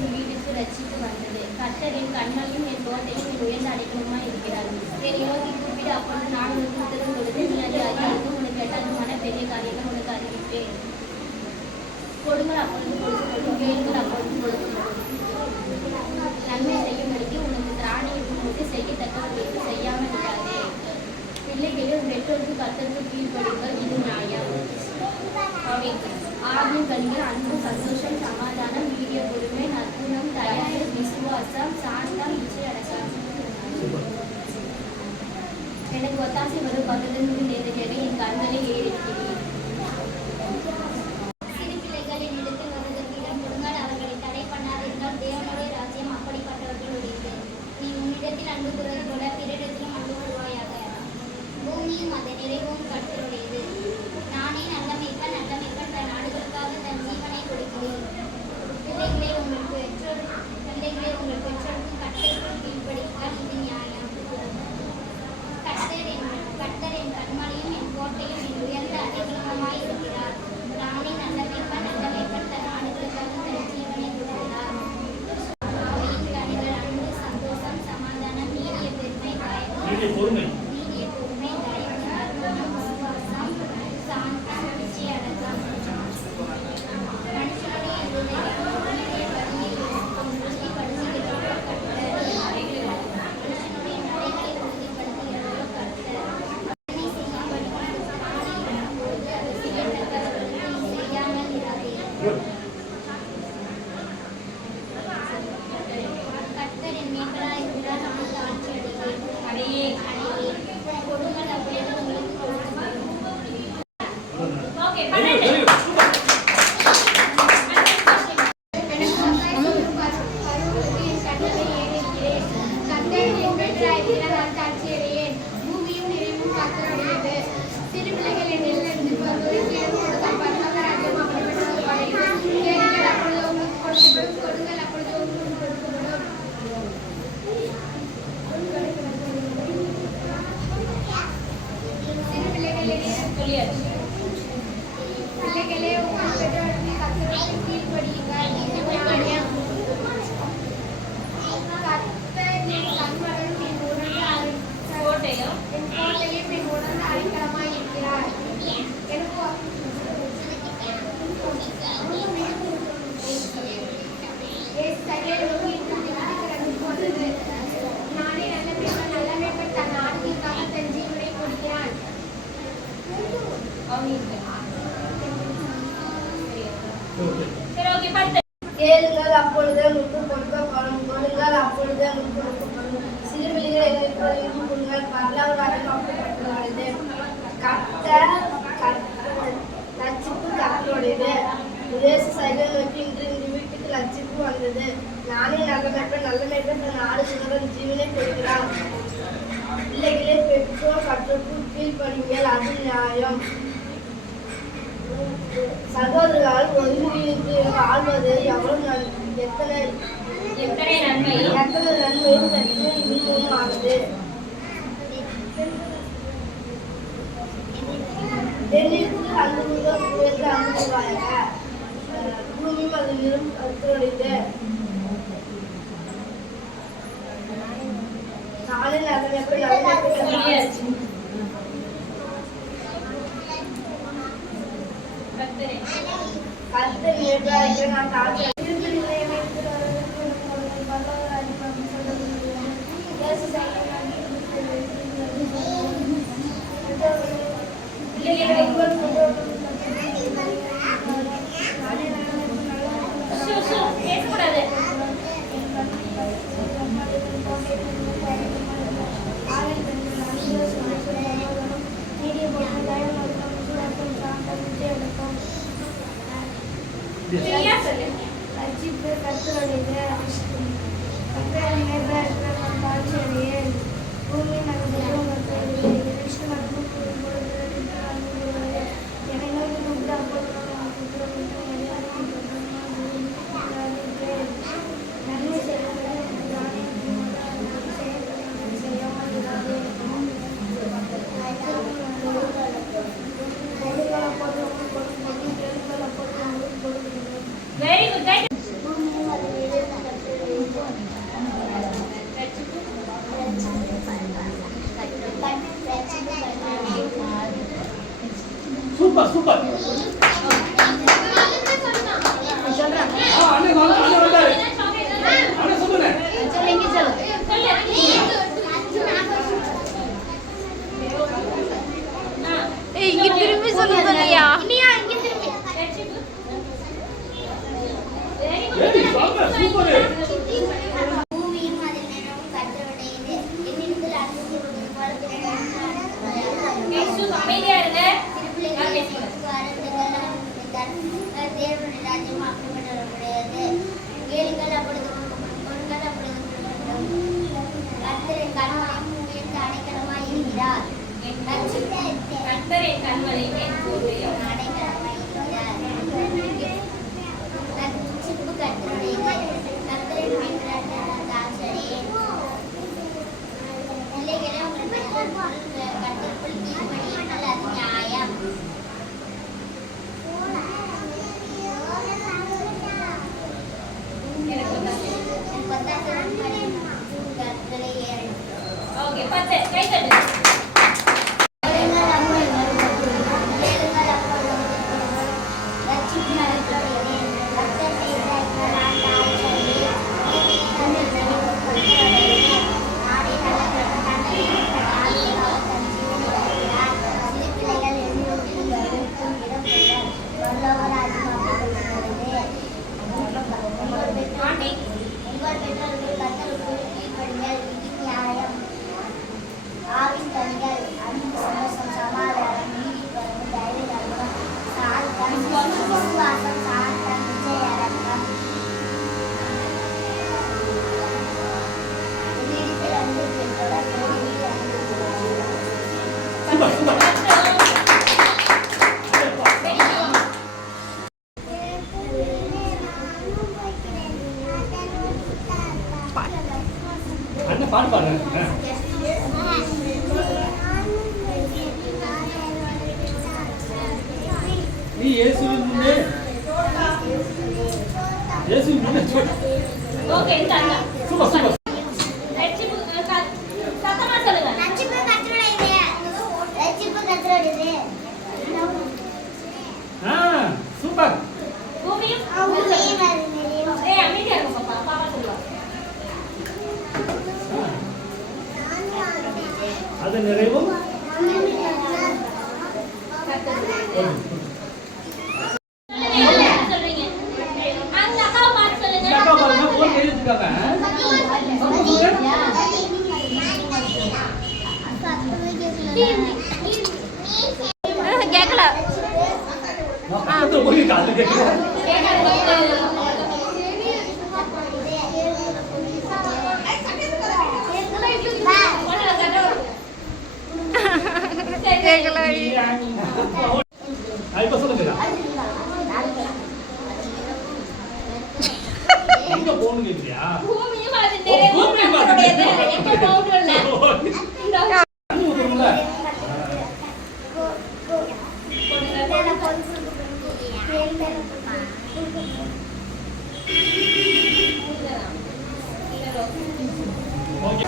என் வீட்டுக்கு ரட்சித்து வந்தது. கர்த்தர் என் கண்மலையும் என் கோட்டையும் என் உயர்ந்த அடைக்கலமாய் இருக்கிறார். என்னை நோக்கி கூப்பிடு, அப்பொழுது நான் உனக்கு உத்தரவு கொடுத்து நீ அதை அறிவித்து உனக்கு எட்டாதமான பெரிய காரியங்கள் உனக்கு அறிவிப்பேன். கொடுங்கள் அப்பொழுது கொடுக்கப்படும், கேளுங்கள் அப்பொழுது கொடுக்கப்படும். நன்மை செய்யும்படிக்கு உனக்கு திராணிக்கு உனக்கு செய்யத்தக்கவர்களுக்கு செய்யாமல் இல்லாதே. பிள்ளைகளே, பெற்றோருக்கு கர்த்தருக்கு கீழ்ப்படிங்கள், இது நியாயம். ஆவின் கனிகள் அன்பு, சந்தோஷம், சமாதானம், வீரிய பொறுமை, நற்குணம், தயவு, விசுவாசம், சாந்தம், இச்சையடக்கம். எனக்கு ஒத்தாசை வரும் பக்கத்திலிருந்து நேரடியாக என் கண்களை ஏறிக்கிறேன். சிறு பிள்ளைகள் என்னிடத்தில் வருவதற்கு இடம் கொடுங்கள், அவர்களை தடை பண்ணாதிருந்தால் தேவனுடைய ராஜ்யம் அப்படிப்பட்டவர்களுடையது. நீ உன்னிடத்தில் அன்பு கூறுவது போல பிறரிடத்திலும் அன்பு கூறுவாயாக. பூமியும் அதை நிறைவும் கர்த்தருடையது. நானே நல்ல மேய்ப்பன், நல்ல மேய்ப்பன் தன் ஆடுகளுக்காக தன் ஜீவனை கொடுக்கிறேன். பிள்ளைகளே, உங்கள் பெற்றோருக்கும் கர்த்தருக்கும் கீழ்ப்படிந்தால் இது நியாயம். கர்த்தர் என் கண்மலையும் என் கோட்டையும் என் உயர்ந்த அடைக்கலமாய் இருக்கிறார். நானே நல்ல மேய்ப்பன், நல்ல மேய்ப்பன் தன் ஆடுகளுக்காக தன் ஜீவனை கொடுக்கிறார். ஆவியின் கனிகள் அன்பு, சந்தோஷம், சமாதானம், நீடிய பொறுமை, தயவு, விசுவாசம், சாந்தம், இச்சையடக்கம். மனுஷனுடைய இருதயம் உறுதிப்படுத்துகிறவரோ கர்த்தர். மனுஷனுடைய நடைகளை உறுதிப்படுத்துகிறவரோ கர்த்தர். நன்மை செய்யும்படிக்கு திராணியிடும்போது அது செய்யத்தக்கவர்களுக்கு செய்யாமல் இராதே. கர்த்தர் என் மேய்ப்பராய் இருக்கிறார், நான் தாழ்ச்சி அடையேன். கொடுங்கள் அப்பொழுது உங்களுக்கு கொடுக்கப்படும். பூமியும் நிறைவும் கர்த்தருடையது. சிறு பிள்ளைகள் என்னிடத்தில் வருவதற்கு இடம் கொடுங்கள், பரலோக ராஜ்யம் அப்படிப்பட்டவர்களுடையது. கேளுங்கள் அப்பொழுது உங்களுக்கு கொடுக்கப்படும், கொடுங்கள் அப்பொழுது உங்களுக்கு கொடுக்கப்படும். சிறு பிள்ளைகளே, உங்கள் பெற்றோருக்கு கர்த்தருக்கு கீழ்ப்படியுங்கள், இது நியாயம். கர்த்தர் என் கண்மலையும் என் உயர்ந்த கோட்டையும் என் உயர்ந்த அடைக்கலமாய் இருக்கிறார். நானே நல்ல மேய்ப்பன் தன் ஆடுகளுக்காக தன் ஜீவனை கொடுக்கிறான். கேளுங்கள் அப்பொழுது உங்களுக்கு கொடுக்கப்படும், கொடுங்கள் அப்பொழுது உங்களுக்கு கொடுக்கப்படும். சிறுபிள்ளைகள் என்னிடத்தில் கொடுங்கள், பரலோக ராஜ்யம் அப்படிப்பட்டவர்களுடையது. கர்த்தர் ரட்சிப்பு கர்த்தருடையது. விதேச சைகள் நோக்கி இன்று இந்த வீட்டுக்கு ரட்சிப்பு வந்தது. நானே நல்ல மேய்ப்பன், நல்ல மேய்ப்பன் தன் ஆடுகளுடன் ஜீவனை கொடுக்கிறான். பிள்ளைகளே, பெற்றோர் கர்த்தருக்கு கீழ்ப்படியுங்கள், அது நியாயம். சகோதரர்கள் ஒருங்கிணைந்து வாழ்வது எத்தனை நன்மை, இன்பமும் ஆனது. என்னிடத்தில் அன்பு கூறுங்கள், உயர்ந்த அன்பு கூறுவாயாக. பூமியும் அது நிறம் கர்த்தருடையது. நானே நல்ல மேய்ப்பன், கர்த்தர் மேய்ப்பராகிய நான் தாழ்ச்சி Very good. பூமியும் அதில் நிலவும் கர்த்தருடையது. என்னிடத்தில் அன்பு கூறுவது போல அமைதியா இருங்க. தேவனுடைய ராஜ்யம் அப்படிப்பட்டவர்களுடையது. கேளுங்கள் அப்பொழுது கொடுங்கள் அப்பொழுது கொடுக்கப்படும். கர்த்தரின் கண்மலையும் பூமியின் அடைக்கலமாய் இருக்கிறார். கர்த்தரின் கண்மலையும் என் கோட்டையும். அடைக்கலமாய் இருக்கிறார். சிப்பு கர்த்தருடையது. கர்த்தரின் மேய்ப்பரான தாசரே, பிள்ளைகளே உங்கள் கர்த்தருக்குள் கீழ்ப்படியுங்கள், அது நியாயம். ஓகே 10 கை தட்டு. அண்ணன் பாட்டு பாடுறேன். நீ இயேசுவின் முன்னே சொல்லு. ஓகே இந்தாங்க. Super super. சத்தமா சொல்லுங்க. ரட்சிப்பு கர்த்தருடையது. ரட்சிப்பு கர்த்தருடையது. சூப்பர். பூமியும் பூமியும் அதில் நிலவும். ஏய் அமைதியா இருங்க பாப்பா. பாப்பா சொல்லுவா. அது நிறைவும் சொல்றீங்க. அந்த அக்காவை பார்த்து சொல்லுங்க. அக்கா பாருங்க போன் கை வச்சுக்காங்க. கேக்கல. பக்கத்துல போய் காது கேட்கல. இப்ப சொல்லுங்க. எங்க போகணும் கேக்குறியா? பூமியும் அது நிறைவும் கர்த்தருடையது. எங்க போகணும் இல்ல. தண்ணி ஊத்துறோம்ல. ஓகே.